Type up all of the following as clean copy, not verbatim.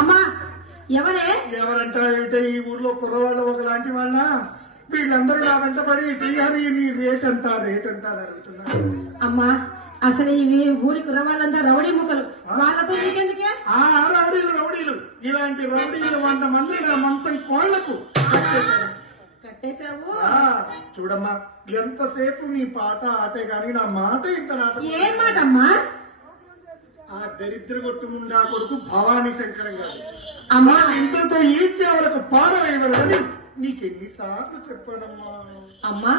అమ్మా ఎవరే ఎవరంటే ఈ ఊర్లో కుర్రవాళ్ళ ఒకలాంటి వాళ్ళ వీళ్ళందరూ నా వెంటబడి శ్రీహరి నీ రేట్ ఎంత అని అడుగుతున్నారు. అమ్మా అసలు ఇవి ఊరి కుర్రవాళ్ళంతా రౌడీ ముఖలు, వాళ్ళతో నీకెందుకే? రౌడీలు ఇలాంటి రౌడీలు 100 మంది నా మంచం కోళ్లకు కట్టేశావు. చూడమ్మా ఎంతసేపు నీ పాట ఆటే గాని నా మాట ఇంత నాట. ఏం మాట అమ్మా? ఆ దరిద్ర కొట్టు ముండా కొడుకు భవానీ శంకరం గారు అమ్మా ఇంతతో ఈడ్చే వాళ్ళకు పాడవేయగలరని నీకెన్నిసార్లు చెప్పానమ్మా. అమ్మా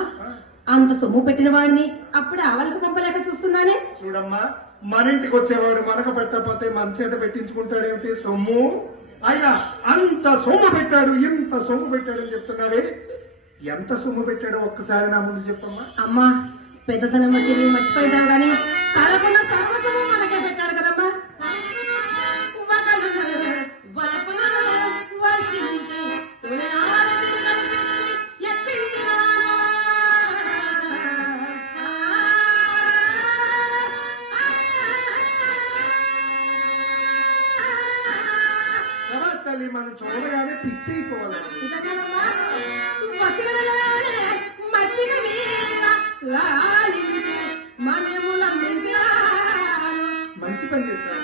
అంత సొమ్ము పెట్టిన వాడిని అప్పుడు ఆవలకు పంపలేక చూస్తున్నానే. చూడమ్మా మన ఇంటికి వచ్చేవాడు మనకు పెట్టకపోతే మన చేత పెట్టించుకుంటాడేమిటి సొమ్ము? ఆయన అంత సొమ్ము పెట్టాడు, ఇంత సొమ్ము పెట్టాడు అని చెప్తున్నావే. ఎంత సొమ్ము పెట్టాడో ఒక్కసారి నా ముందు చెప్పమ్మా. అమ్మా పెద్దతనం వచ్చి నువ్వు మర్చిపోయినా గానీ తనకున్న సర్వసము మనకే పెట్టాడు కదమ్మా. తల్లి మనం చూడగానే పిచ్చి అయిపోవాలి. మంచి పని చేశారు.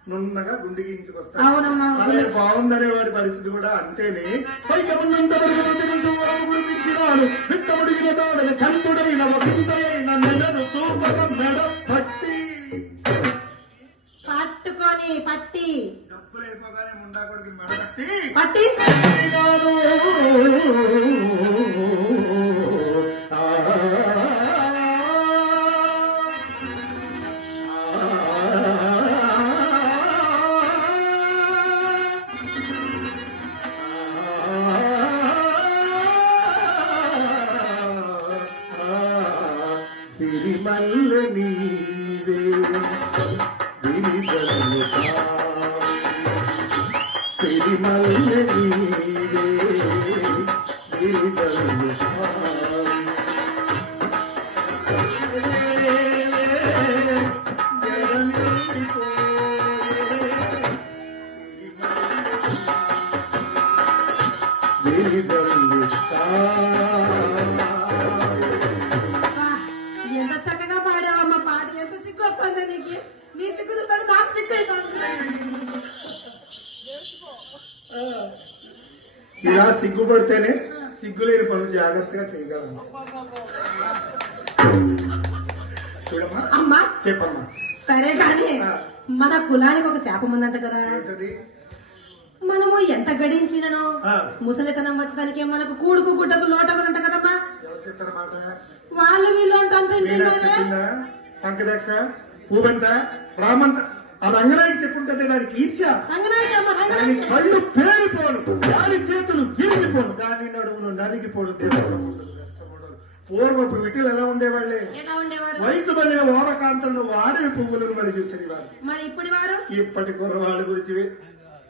నున్నగా గుండె గీయించుకొస్తాడు. అవునమ్మా. అదే బాగుందనే వాడి పరిస్థితి కూడా అంతేనే. పైకమున్నంత వరకు తెలుసు వరము గురిపించినాడు. విత్తముడిగిన తోడని కంతుడైన వసుందరైన నెలను చూపక మెడ పట్టి పట్టుకొని పట్టి డబ్బులు అయిపోగానే ముండా కొడుకు మెడ పట్టి పట్టి సిరిమల్ల నీవే విరిజల్లుతా సిరిమల్ల నీవే విరిజల్లుతా ఎంత చక్కగా పాడావమ్మా పాట. ఎంత సిగ్గు వస్తుంది నీకు. నీ సిగ్గు చూస్తాడు నాకు సిగ్గు అవుతుంది. ఇలా సిగ్గుపడితేనే సిగ్గులేని పనులు జాగ్రత్తగా చేయగలము. చూడమ్మా అమ్మా చెప్పమ్మా. సరే కానీ మన కులానికి ఒక శాపం ఉందంట కదా. ఏంటది? మనము ఎంత గడించిననో ఆ. ముసలితనం వచ్చడానికి మనకు కూడుకు గుడ్డకు లోటకు అంట కదమ్మా. ఎవరు చెప్పారన్నమాట? వాళ్ళు వీళ్ళు అంట అంత మీనాక్షి చెప్పిందా? పంకజాక్ష, పూబంత, రామంత ఆ రంగనాయకి చెప్పుంటే దానికి ఈర్ష్య. దాని కళ్ళు పేరిపోను, దాని చేతులు ఇరిగిపోను, దాని నడుమును నలిగిపోను. పూర్వపు విటులు ఎలా ఉండేవాళ్ళే? ఎలా ఉండేవారు? వయసు పడిన ఓరకాంతంలో వాడే పువ్వులను మరి చూసేవారు. మరి ఇప్పుడు వారు ఇప్పటి కుర్రవాళ్ళ గురించి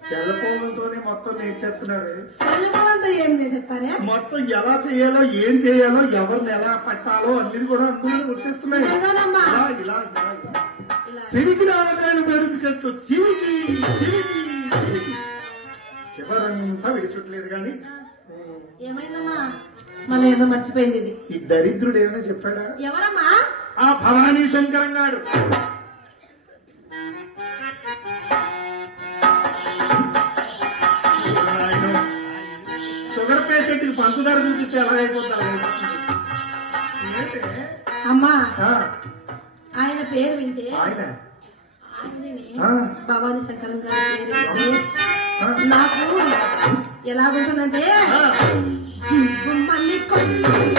సెల్ ఫోన్లతోనే మొత్తం నేర్చేస్తున్నారు. సెల్ఫోన్తో ఏం చేసేస్తారే? మొత్తం ఎలా చేయాలో, ఏం చేయాలో, ఎవరిని ఎలా పట్టాలో అన్ని కూడా అందులో వచ్చేస్తున్నాయి. నిజమేనమ్మా. ఇలా ఇలా ఇలా ఇలా ఇలా. చిరికి రావడానికి పెరుగుకెట్టు చివికి చివికి చివికి చివరంతా విడిచుట్లేదు కానీ ఏమైందమ్మా? మనం ఏదో మర్చిపోయింది ఇది. ఈ దరిద్రుడు ఏమైనా చెప్పాడా? ఎవరమ్మా? ఆ భవానీ శంకరంగాడు. షుగర్ పేషెంట్ కి పంచదార చూపిస్తే ఎలా అయిపోతారు? ఏంటే? అమ్మా ఆ, ఆయన పేరు వింటే ఆయన ఆయనని ఆ. భవానీ శంకరం గారి పేరు వింటే ఆ, నాకు ఎలాగుంటుందంటే ఆ. జివ్వుమని కొట్టగానే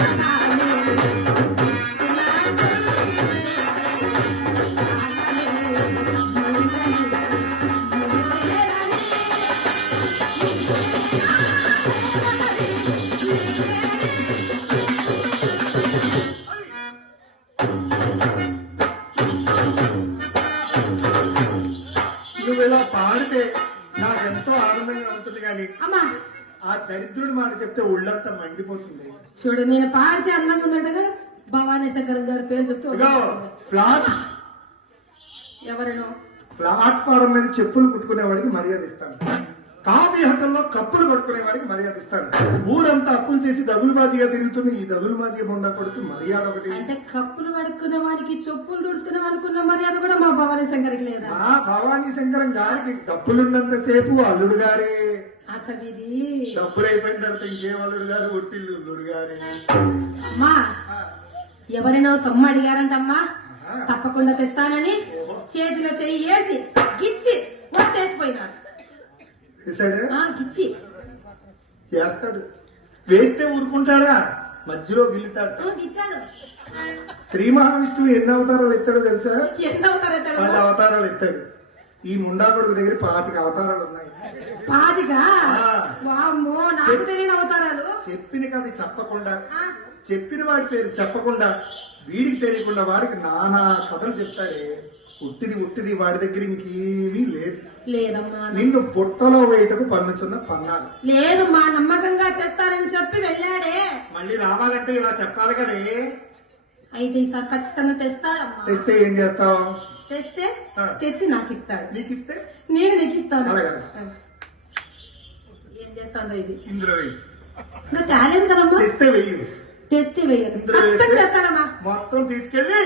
నువ్వు ఇలా పాడితే నాకెంతో ఆనందంగా ఉంటుంది కానీ అమ్మా ఆ దరిద్రుడి మాట చెప్తే ఒళ్ళంతా మండిపోతుంది. చూడు, నేను పాడితే అందంగా ఉందంట కదా. భవానీ శంకరం గారి పేరు చెప్తూ ఇదిగో ఫ్లాట్ ఎవరినో ప్లాట్ఫారం మీద చెప్పులు కుట్టుకునేవాడికి మర్యాద ఇస్తాను. కాఫీ హోటల్లో కప్పులు కొట్టుకునేవాడికి మర్యాద ఇస్తాను. ఊరంతా అప్పులు చేసి దగులుబాజీగా తిరుగుతున్న ఈ దగులుబాజీ మొండ కొడుకు మర్యాద ఒకటి. అంటే కప్పులు పడుకునే వాడికి చెప్పులు తుడుచుకునే వాడికి ఉన్న మర్యాద కూడా మా భవానీ శంకర్కి లేదా? మా భవానీ శంకరం గారికి డబ్బులున్నంత సేపు అల్లుడు గారే. అతనిది డబ్బులు అయిపోయిన తర్వాత ఇంకేం అల్లుడు గారు, ఒట్టిల్లు అల్లుడు గారే. అమ్మా ఆ, ఎవరైనా సొమ్ము అడిగారంటమ్మా, ఆహా. తప్పకుండా తెస్తానని ఓహో. చేతిలో చెయ్యి వేసి గిచ్చి కొట్టేసిపోయినాడు. వేసాడే? గిచ్చి చేస్తాడు. వేస్తే ఊరుకుంటాడా? మధ్యలో గిల్లుతాడు. గిచ్చాడు. శ్రీ మహావిష్ణువు ఎన్ని అవతారాలు ఎత్తాడో తెలుసా? ఎంత అవుతారు 10 అవతారాలు ఎత్తాడు. ఈ ముండాకుడు దగ్గర 25 అవతారాలు ఉన్నాయి. పాదిగా? ఆ. వామ్మో, నాకు తెలియని అవతారాలు. చెప్పిన కథ చెప్పకుండా, ఆ, చెప్పిన వాడి పేరు చెప్పకుండా, వీడికి తెలియకుండా వాడికి నానా కథలు చెప్తాడే. ఉట్టిది వాడి దగ్గర ఇంకేమీ లేదు. లేదమ్మా. నిన్ను బుట్టలో వేయటకు పన్నుచున్న పన్నాలు. లేదు, మా నమ్మకంగా చేస్తారని చెప్పి వెళ్ళాడే. మళ్ళీ రావాలంటే ఇలా చెప్పాలి కదే. అయితే ఈసారి ఖచ్చితంగా తెస్తాడమ్మా. తెస్తే ఏం చేస్తావు? తెస్తే ఆ. తెచ్చి నాకు ఇస్తాడు. నీకు ఇస్తే నేను నీకు ఇస్తాను. అలాగే. ఏం చేస్తాందో ఇది ఇందులో వెయ్యి. ఇంకా తేలేదు కదమ్మా. తెస్తే వెయ్యి. తెస్తే వెయ్యదు. ఇందులో ఖచ్చితంగా వేస్తే తెస్తాడమ్మా. మొత్తం తీసుకెళ్ళి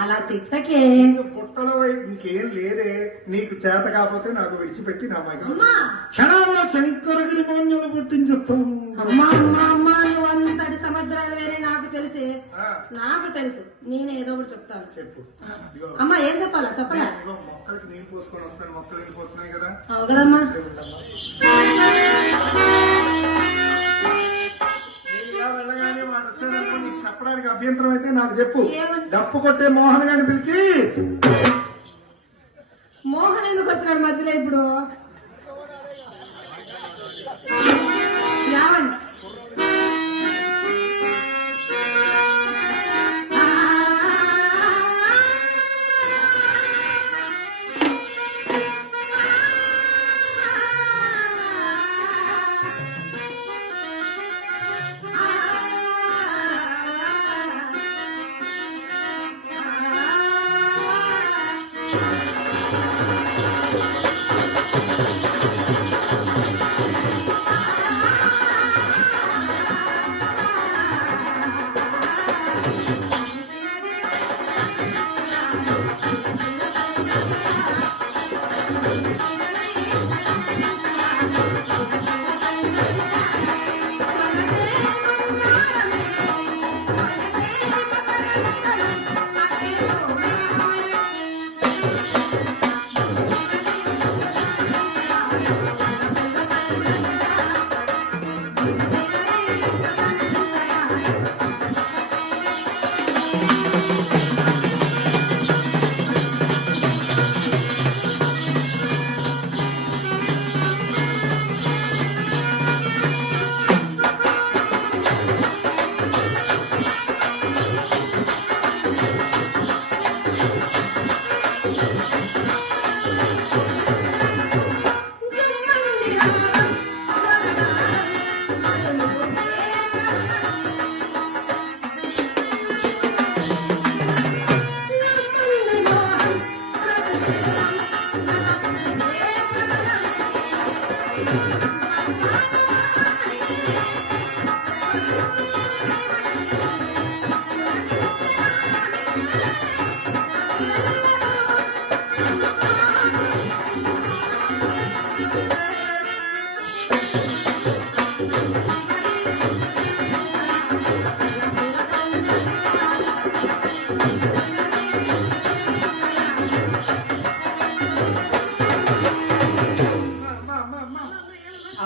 అలా అలా తిట్టకే. పుట్టలో ఇంకేం లేదే, నీకు చేత కాకపోతే నాకు విడిచిపెట్టి నా మహిమ అమ్మా క్షణాల శంకరగిరి మాన్యాలు పుట్టించేస్తాను. అమ్మా అమ్మా అమ్మా నువ్వు అంతటి సముద్రాలు వేరే నాకు తెలిసే. ఆ, నాకు తెలుసు, నేనే ఏదో ఒకటి చెప్తాను. చెప్పు. ఇదిగో, అమ్మా ఏం చెప్పాలా చెప్పలే. ఇదిగో మొక్కలకి నీళ్ళు పోసుకొని వస్తాను, మొక్కలు వెళ్ళిపోతున్నాయి కదా. అవు కదమ్మా. నేను ఇలా వెళ్ళగానే వాడు వచ్చాడనుకో, నీకు చెప్పడానికి అభ్యంతరం అయితే నాకు చెప్పు. ఏమని? డప్పు కొట్టే మోహన్ గారిని పిలిచి, మోహన్ ఎందుకు వచ్చినాడు మధ్యలో ఇప్పుడు? యావన్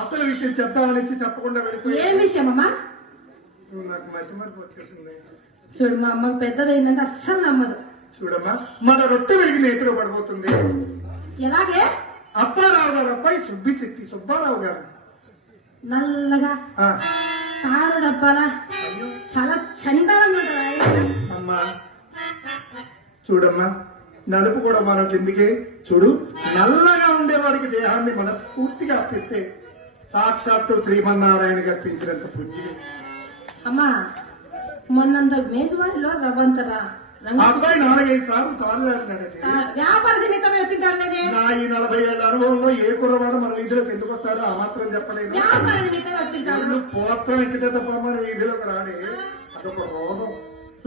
అసలు విషయం చెప్తామని చెప్పకుండా వెళ్ళిపోయి, ఏం విషయం అమ్మా? నువ్వు నాకు మధ్య మరపు వచ్చేసింది. చూడు మా అమ్మకు పెద్దదైందంటే అస్సలు నమ్మదు. చూడమ్మా, మన రొట్టె వెలిగి నేతిలో పడిపోతుంది. ఎలాగే? అప్పారావు గారు అబ్బాయి సుబ్బిశెట్టి సుబ్బారావు గారు. నల్లగా ఆ, తారు డబ్బాలా అయ్యో, చాలా చండాలంగా ఉంటుంది. అమ్మా చూడమ్మా, నలుపు కూడా మనకి ఎందుకే. చూడు, నల్లగా ఉండేవాడికి దేహాన్ని మనస్ఫూర్తిగా అర్పిస్తే సాక్షాత్తు శ్రీమన్నారాయణకి అర్పించినంత పుణ్యం. అమ్మా మొన్నంత మేజువారిలో రవ్వంతరా ఆ అబ్బాయి 4-5 సార్లు తాళలాడినాడట. వ్యాపార నిమిత్తమే వచ్చింటారు లేదే. నా ఈ 40 ఏళ్ల అనుభవంలో ఏ కుర్రవాడు మన వీధిలోకి ఎందుకు వస్తాడో ఆ మాత్రం చెప్పలేను. వ్యాపార నిమిత్తమే వచ్చింటారు. నువ్వు పోత్రం ఎక్కితే తప్ప మన వీధిలోకి రాడే. అదొక రోగం.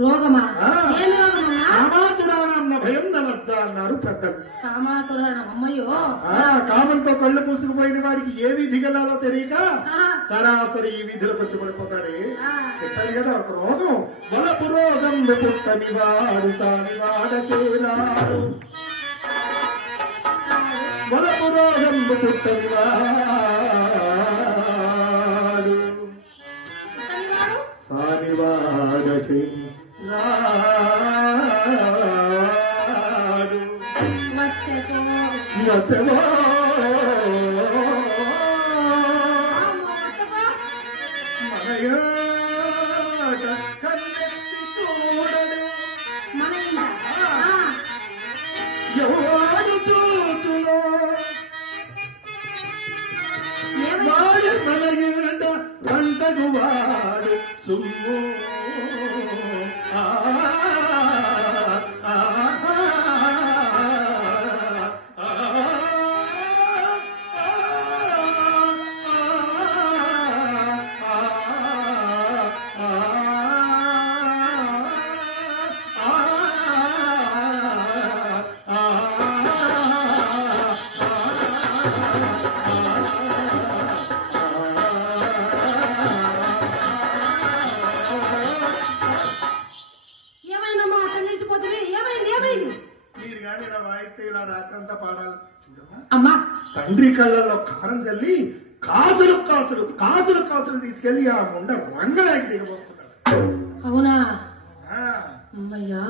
రోగమా? ఆ. ఏమి రోగమా? కామాతురాన్న భయం నలచ్చ అన్నారు పెద్దలు. కామాతురాణం అమ్మయ్యో. కామంతో కళ్ళు మూసుకుపోయిన వాడికి ఏ వీధికి వెళ్ళాలో తెలియక ఆ. సరాసరి ఈ వీధిలోకి వచ్చి పడిపోతాడే. ఆ. చెప్పాను కదా, ఒక రోగం. వలపు రోగం పుట్టని వాడు సాని వాడకే రాడు. వలపు రోగం పుట్టని వాడు పుట్టనివాడు సాని వాడకే రాడు. వచ్చేతో వచ్చవో మనయాట కన్నెత్తి చూడడు. మన ఇంట. ఎవడు చూచులో ఏమై వాడు కలగిన పంటకు వాడు సుమ్ము. ఆ, ఆ, ఆ, ఆ, ఆ, ఆ, తండ్రి కళ్ళల్లో కారం చల్లి కాసులు కాసులు కాసులు కాసులు తీసుకెళ్లి ఆ ముండ రంగనాకి దిగబోస్తున్నాడు. అవునా? ఆ, అమ్మయ్యా,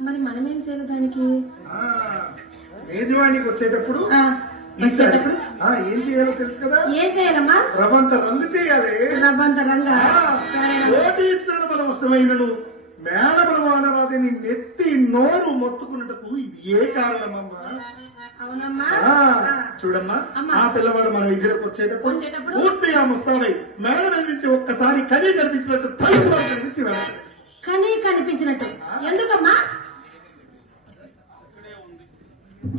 మరి మనమేం చేయాలి దానికి? ఆ, మేజవాణికి వచ్చేటప్పుడు ఆ, ఈసారి వచ్చేటప్పుడు ఏం చేయాలో తెలుసు కదా? ఏం చేయాలమ్మా? రవంత రంగు చేయాలి. రవ్వంత రంగా. కోటీశ్వరుడు బలవశమైనను మేళబల వానరాదని నెత్తి నోరు మొత్తుకున్నటకు ఇది ఏ కారణమమ్మా? అవునమ్మా. ఆ, చూడమ్మా, అమ్మా. ఆ పిల్లవాడు మన విద్యలకు వచ్చేటప్పుడు వచ్చేటప్పుడు పూర్తిగా ముస్తాబై మేడ మీద నుంచి ఒక్కసారి కనీ కనిపించినట్టు తలుపు కనిపించి వెళ్ళాలి. కనీ కనిపించినట్టు ఎందుకమ్మా?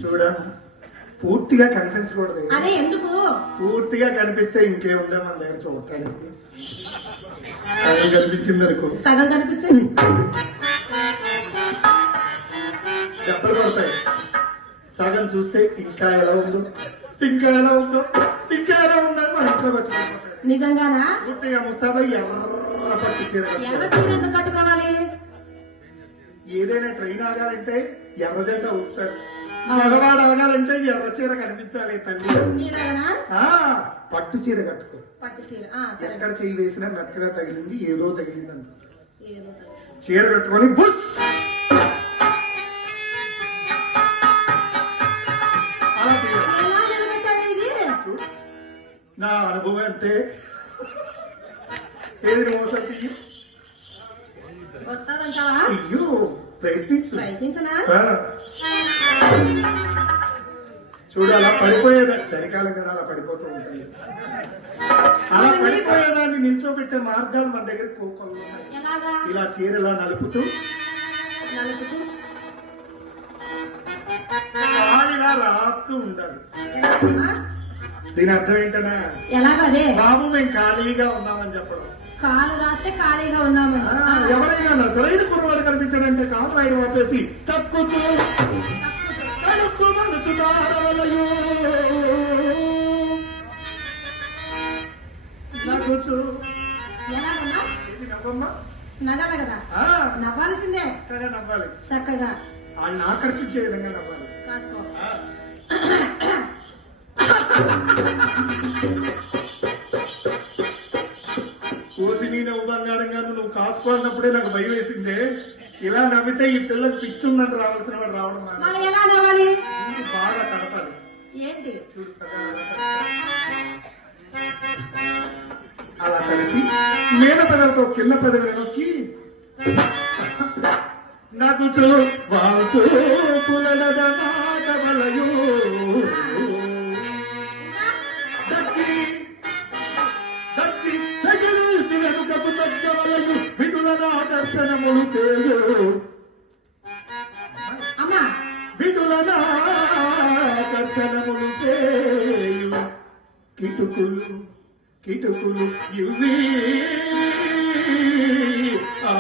చూడ, పూర్తిగా కనిపించకూడదు. అదే ఎందుకు? పూర్తిగా కనిపిస్తే ఇంకేముందే మన దగ్గర చూడటానికి. సగం కనిపించింది అనుకో, సగం కనిపిస్తే దెబ్బలు పడతాయి. సగం చూస్తే ఇంకా ఎలా ఉందో ఇంకా ఎలా ఉందో ఇంకా ఎలా ఉందో మన ఇంట్లోకి వచ్చి పడిపోతాయి. నిజంగానా? పూర్తిగా ముస్తాబై ఎర్ర పట్టు చీర ఎర్ర కట్టుకోవాలి. చీర ఎందుకు కట్టుకోవాలి? ఏదైనా ట్రైన్ ఆగాలంటే ఎర్ర జెండా ఊపుతారు. మగవాడు ఆగాలంటే ఎర్ర చీర కనిపించాలి తల్లి. మీరేనా? ఆ, పట్టు చీర కట్టుకో. పట్టు చీర. సరే. ఎక్కడ చేయి వేసినా మెత్తగా తగిలింది, ఏదో తగిలింది అంట. ఏదో ఒకటి. చీర కట్టుకొని బుస్ అలా తీయాలి. ఎలా నిలబెట్టాలి ఇది? చూడు, నా అనుభవం అంటే ఏది మోసం తీయు వస్తాదంటావా? తీయు ప్రయత్నించు. ప్రయత్నించనా? ఆ. చూడు, అలా పడిపోయేదా చలికాలం కదా, అలా పడిపోతూ ఉంటుంది. అలా పడిపోయేదాన్ని నిల్చోబెట్టే మార్గాలు మన దగ్గర కోకొల్లో ఉన్నాయి. ఎలాగా? ఇలా చీరలా నలుపుతూ నలుపుతూ కాలిలా రాస్తూ ఉండాలి. ఎలాగమ్మా? దీని అర్థం ఏంటనా? ఎలాగదే? బాబు మేము ఖాళీగా ఉన్నామని చెప్పడం. కాలు రాస్తే ఖాళీగా ఉన్నాము. ఆ, ఎవరైనా నసరైన కుర్రవాడు కనిపించాడంటే కాలు రాయడం ఆపేసి తక్కుచు తలుపు మలుచుదారవలయు నగుచు. ఎలాగమ్మా? ఇది నవ్వమ్మా. నగాల కదా, ఆ, నవ్వాల్సిందే. చక్కగా నవ్వాలి. చక్కగా వాళ్ళని ఆకర్షించే విధంగా నవ్వాలి. కాసుకో. ఆ. కోసి నవ్వు బంగారంగా నువ్వు కాసుకోవాలన్నప్పుడే నాకు భయం వేసిందే. ఇలా నవ్వితే ఈ పిల్లకి పిచ్చుందని రావాల్సిన వాడు రావడం మానేశాడు. మరి ఎలా నవ్వాలి? ముందు బాగా కడపాలి. ఏంటి? చూడు కదా, అలా కలిపి మీద పెదలతో కింద పెదవిని నొక్కి నాకు వాచు పులనదనాటవలయు దక్కి దక్కి సగలిచి వెనుకకు తగ్గవలయు విడులన ఆకర్షణములు చేయు అమ్మా, విడులన ఆకర్షణములు చేయు కిటుకులు కిటుకులు ఇవి ఆ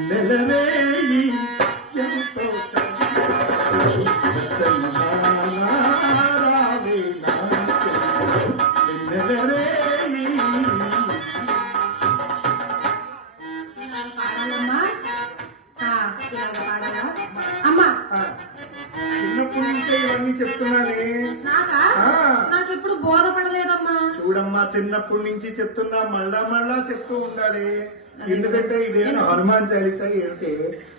వెన్నెలవేయి ఎంతో చల్లారావే నా వెన్నెలవేయి. ఇలాగ పాడాలమ్మా. ఇలాగ పాడాలా అమ్మా? చిన్నప్పటి నుంచే ఇవన్నీ చెప్తున్నానే. నాకా? ఆ. నాకెప్పుడు బోధపడలేదమ్మా. చూడమ్మా, చిన్నప్పటి నుంచి చెప్తున్నా, మళ్ళా మళ్ళా చెప్తూ ఉండాలి. ఎందుకంటే ఇదేమో హనుమాన్ చాలీసా ఏంటే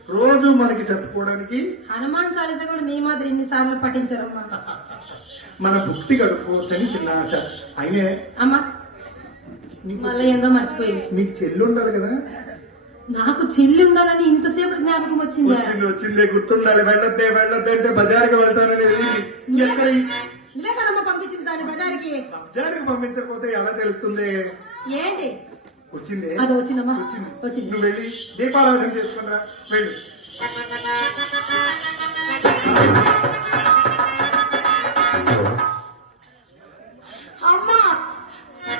రోజు మనకి చెప్పుకోవడానికి. హనుమాన్ చాలీసా కూడా నీ మాదిరి ఇన్నిసార్లు పఠించారమ్మా. మన భక్తి గడుపుకోవచ్చని చిన్న ఆశ. అయినే అమ్మా, నీకు మళ్ళీ ఏందో మర్చిపోయింది. నీకు చెల్లి ఉండాలి కదా. నాకు చెల్లి ఉండాలని ఇంతసేపు జ్ఞాపకం వచ్చిందా? వచ్చింది వచ్చిందే, గుర్తుండాలి. వెళ్ళొద్దే వెళ్ళొద్దే అంటే బజార్కి వెళ్తానని వెళ్ళి ఎక్కడ నువ్వే కదమ్మా పంపించింది దాన్ని బజార్కి. బజార్కి పంపించకపోతే ఎలా తెలుస్తుంది? ఏంటి? వచ్చిందే, అది వచ్చిందమ్మా. వచ్చింది. వచ్చింది. నువ్వు వెళ్ళి దీపారాధన చేసుకునిరా. వెళ్ళు. అమ్మా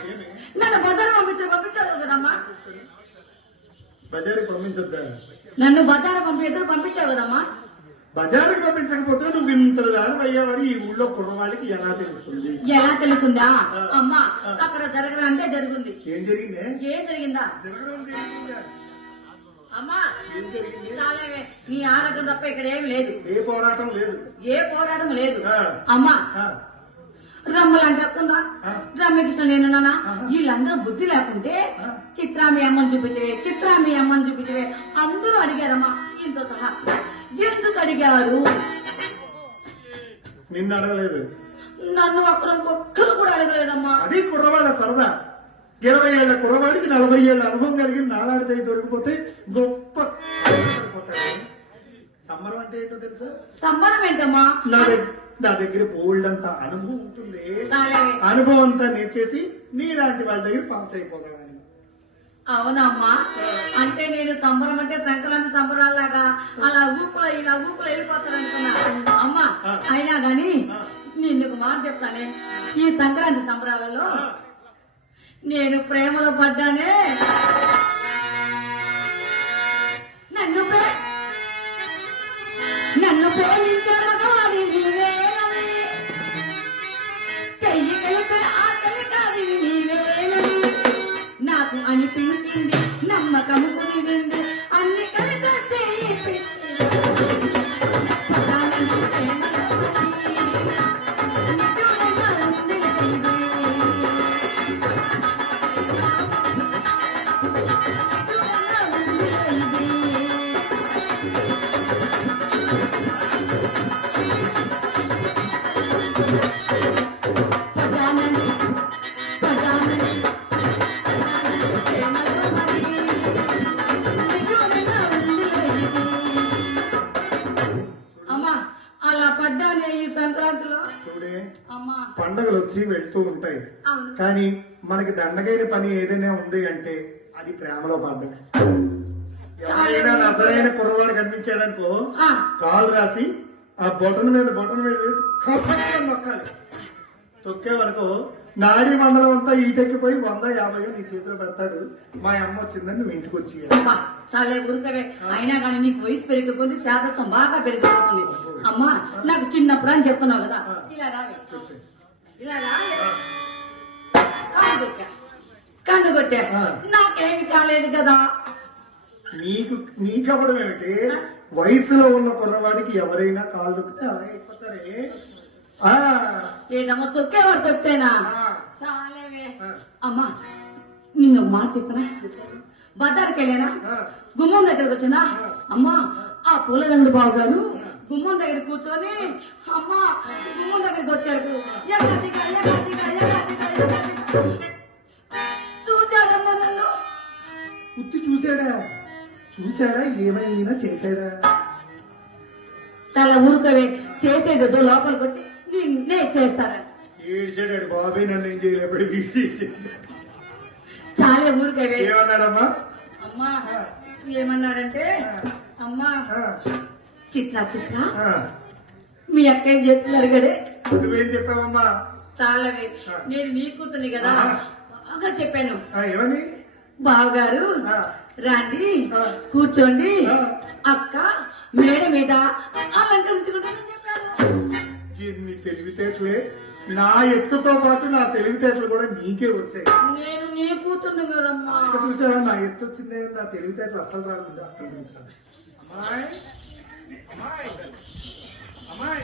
ఏమి నన్ను బజార్ పంపించావు కదమ్మా. బజారుకి పంపించొద్దా? నన్ను బజార్ పంపించావు కదమ్మా. బజారుకి పంపించకపోతే నువ్వు ఇంతలు దాని అయ్యావని ఈ ఊళ్ళో కుర్రవాళ్ళకి ఎలా తెలుస్తుంది? ఎలా తెలుస్తుందా అమ్మా? అక్కడ జరగదంటే జరుగుంది. ఏం జరిగిందే? ఏం జరిగిందా జరగడం జరిగిందా? అమ్మా? ఏం జరిగింది? చాలావే, నీ ఆరాటం తప్ప ఇక్కడ ఏమి లేదు. ఏ పోరాటం లేదు. ఏ పోరాటం లేదు. ఆ. అమ్మా ఆ, రమ్మలు అంటుందా? ఆ. రమ్యకృష్ణ నేనున్నానా? ఆహా. వీళ్ళందరూ బుద్ధి లేకుంటే ఆ. చిత్రామి అమ్మని చూపించవే, చిత్రామి అమ్మని చూపించవే అందరూ అడిగారమ్మా. ఇంతో సహా ఎందుకు అడిగారు? నిన్ను అడగలేదు. నన్ను ఒక్కరు కూడా అడగలేదమ్మా. అది కుర్రవాళ్ళ సరదా. 20 ఏళ్ల కుర్రవాడికి 40 ఏళ్ల అనుభవం కలిగిన నాలాడితే దొరికిపోతే గొప్ప పడిపోతాడు. సంబరం అంటే ఏంటో తెలుసా? సంబరం ఏంటమ్మా? నా దగ్గర బోల్డ్ అంత అనుభవం ఉంటుంది. చాలావే. అనుభవం అంతా నేర్చేసి నీలాంటి వాళ్ళ దగ్గర పాస్ అయిపోదామని. అవునమ్మా, అంటే నేను సంబరం అంటే సంక్రాంతి సంబరాల్లాగా అలా ఊపులో వెళ్ళిపోతాననుకున్నా అమ్మా. అయినా గాని నిన్ను మాట చెప్తానే, ఈ సంక్రాంతి సంబరాలలో నేను ప్రేమలో పడ్డానే. నన్ను ప్రేమించే మగవాడి నీవేనని, చెయ్యి కలిపే ఆ చలికాడివి నీవేనని నాకు అనిపించింది. నమ్మకం కుదిరింది, అన్ని కలిత చెయ్యి పెట్టి పదాలని ప్రేమలో పడి, నిజంగా ఉంది ఇది. అమ్మా అలా పడ్డానే ఈ సంక్రాంతిలో. చూడే, అమ్మా పండగలు వచ్చి వెళ్తూ ఉంటాయి, అవును. కానీ మనకి దండగైన పని ఏదైనా ఉంది అంటే అది ప్రేమలో పడ్డమే. ఎవరైనా అసలైన కుర్రవాడు కనిపించాడనుకో, ఆ, కాలు రాసి ఆ బొటన్ మీద వేసి కసక్కన నొక్కాలి. తొక్కేవనుకో నాడీ మండలం అంతా ఈటెక్కిపోయి 150 నీ చేతిలో పెడతాడు. మా అమ్మ వచ్చిందని నువ్వు ఇంటికి వచ్చి అబ్బా చాలే ఊరుకవే. అయినా కానీ నీకు వయసు పెరిగిపోతుంది, శాతస్థం బాగా పెరిగిపోతుంది. అమ్మా నాకు చిన్నప్పుడు అని చెప్తున్నావు కదా, ఇలా రావే, ఇలా రావే. కన్ను కొట్టా, నాకేమి కాలేదు కదా. నీకవ్వడం ఏమిటి? వయసులో ఉన్న కుర్రవాడికి ఎవరైనా కాలు దొక్కితే అలా అయిపోతారే. ఏదమ్మా తొక్కేవాడు తొక్కేనా? చాలేవే. అమ్మా నిన్ను మాట చెప్పనా? బజార్కి వెళ్ళానా, గుమ్మం దగ్గరకు వచ్చినా, అమ్మా ఆ పూలదండు బాబు గారు గుమ్మం దగ్గర కూర్చొని, అమ్మా గుమ్మం దగ్గరికి వచ్చాడు. చూశాడమ్మా నన్ను. ఉత్తి చూశాడా ఏమైనా చేశాడా? చాలా ఊరుకవే, చేసేదో లోపలికి వచ్చి నిన్నే చేస్తారని. ఏడ్చాడు బాబే, నన్ను ఏం చేయలేపడి చాలా ఊరుకవే. ఏమన్నాడమ్మా? అమ్మా ఏమన్నాడంటే, అమ్మా చిత్ర మీ అక్క ఏం చేస్తున్నారు గడే. నువ్వేం చెప్పావమ్మా? చాలావే, నేను నీ కూతుర్ని కదా బాగా చెప్పాను. ఏమని? బావగారు రండి కూర్చోండి, అక్క మేడ మీద అలంకరించుకుంటానని చెప్పాను. ఎన్ని తెలివితేటలే! నా ఎత్తుతో పాటు నా తెలివితేటలు కూడా నీకే వచ్చాయి. నేను నీ కూతుర్ని కదమ్మా. చూసావా, నా ఎత్తు వచ్చిందే, నా తెలివితేటలు అస్సలు రాకుండా అర్థం. అమ్మాయి